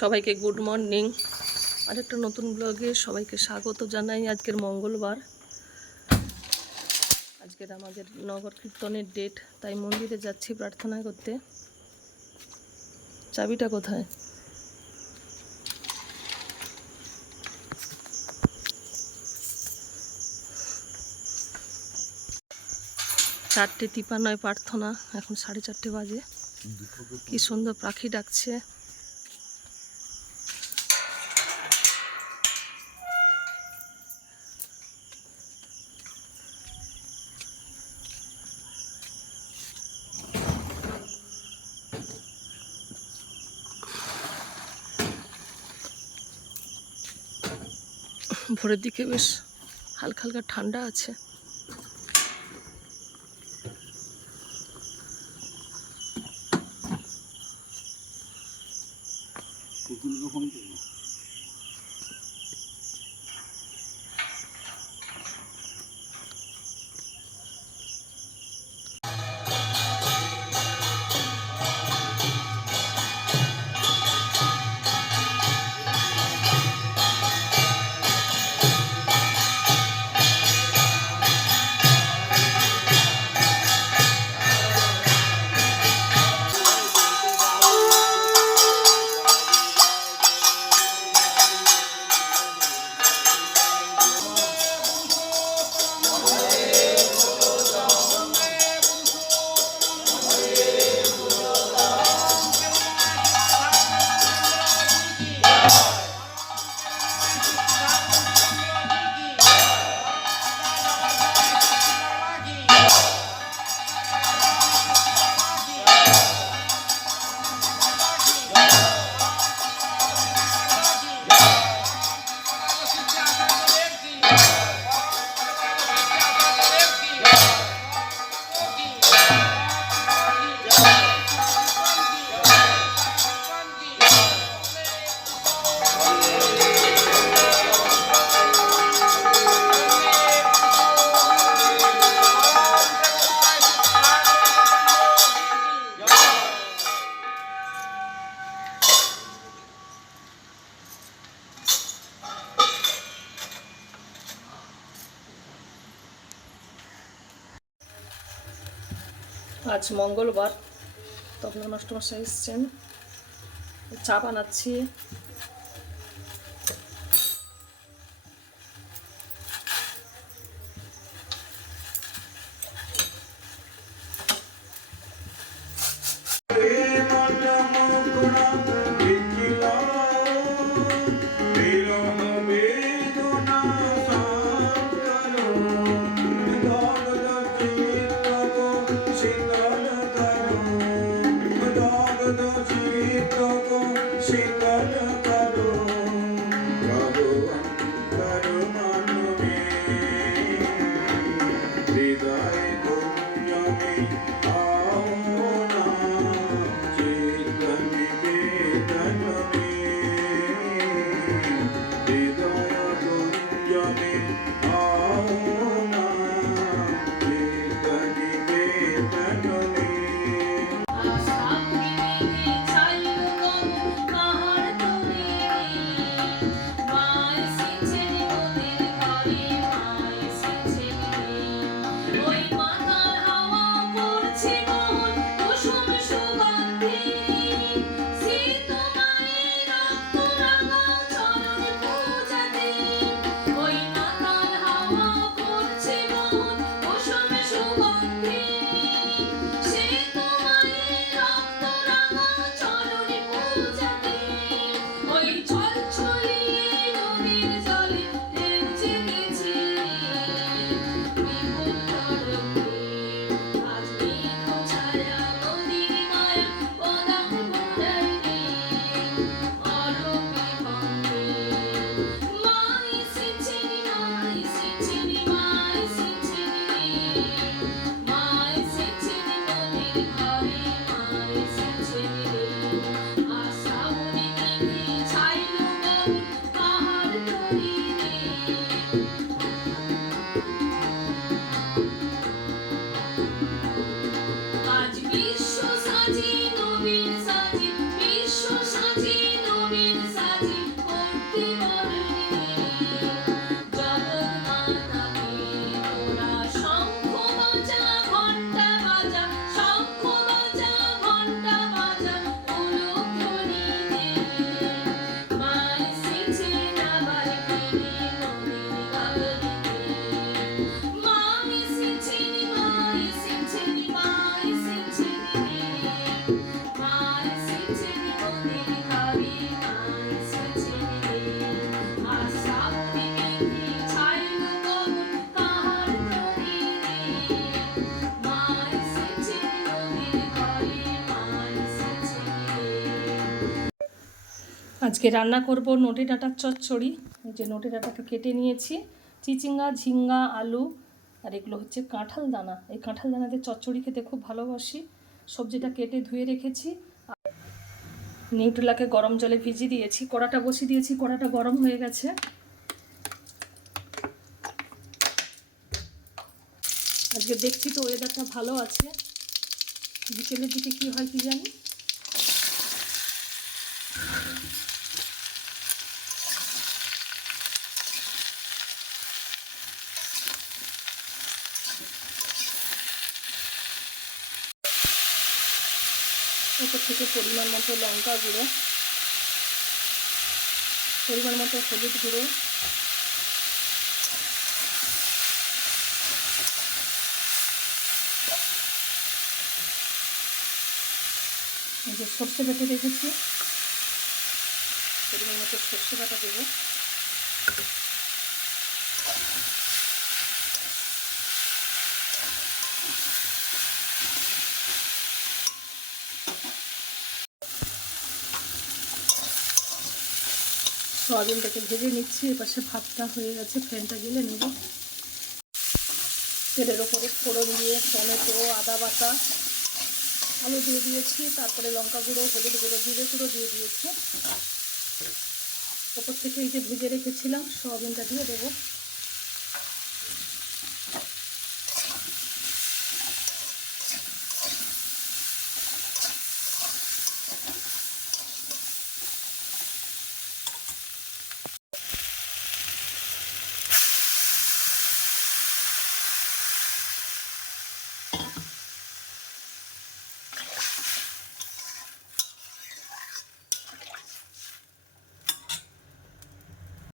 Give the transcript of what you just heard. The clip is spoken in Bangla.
সবাইকে গুড মর্নিং আরেকটা নতুন ব্লগে সবাইকে স্বাগত জানাই আজকের মঙ্গলবার। আজকের আমাদের নগর কীর্তনের ডেট তাই মন্দিরে যাচ্ছি প্রার্থনা করতে। চাবিটা কোথায়? চারটে তিপান্নয় প্রার্থনা, এখন সাড়ে চারটে বাজে। কি সুন্দর পাখি ডাকছে। ভোরের দিকে বেশ হালকা হালকা ঠান্ডা আছে। আজ মঙ্গলবার। তো তখন মাস্টারমশাই এসছেন। চা বানাচ্ছি। আজকে রান্না করব নটি ডাঁটার চচ্চড়ি। এই যে নটি ডাঁটাকে কেটে নিয়েছি। চিচিঙ্গা, ঝিঙ্গা, আলু, আর এগুলো হচ্ছে কাঁঠাল দানা। এই কাঁঠাল দানা দিয়ে চচ্চড়ি খেতে খুব ভালোবাসি। সবজিটা কেটে ধুয়ে রেখেছি। নিউট্রেলাকে গরম জলে ভিজিয়ে দিয়েছি। কড়াটা বসিয়ে দিয়েছি। কড়াটা গরম হয়ে গেছে। আজকে দেখছি তো ওয়েদারটা ভালো আছে। বিকেলের দিকে কি হয় কি জানি? ওপর থেকে পরিমাণ মতো লঙ্কা গুঁড়ো, পরিমাণ মতো হলুদ গুঁড়ো, এই যে সর্ষে বেটে রেখেছি, পরিমাণ মতো সর্ষে বাটা দেবো। সয়াবিনটাকে ভেজে নিচ্ছি, এপাশে ভাতটা হয়ে গেছে, ফ্যানটা গেলে নেব। তেলের ওপরে ফোড়ন দিয়ে টমেটো, আদা বাটা, আলু দিয়ে দিয়েছি, তারপরে লঙ্কা গুঁড়ো, হলুদ গুঁড়ো, জিরে গুঁড়ো দিয়ে দিয়েছি। ওপর থেকে এই যে ভেজে রেখেছিলাম, সয়াবিনটা দিয়ে দেবো।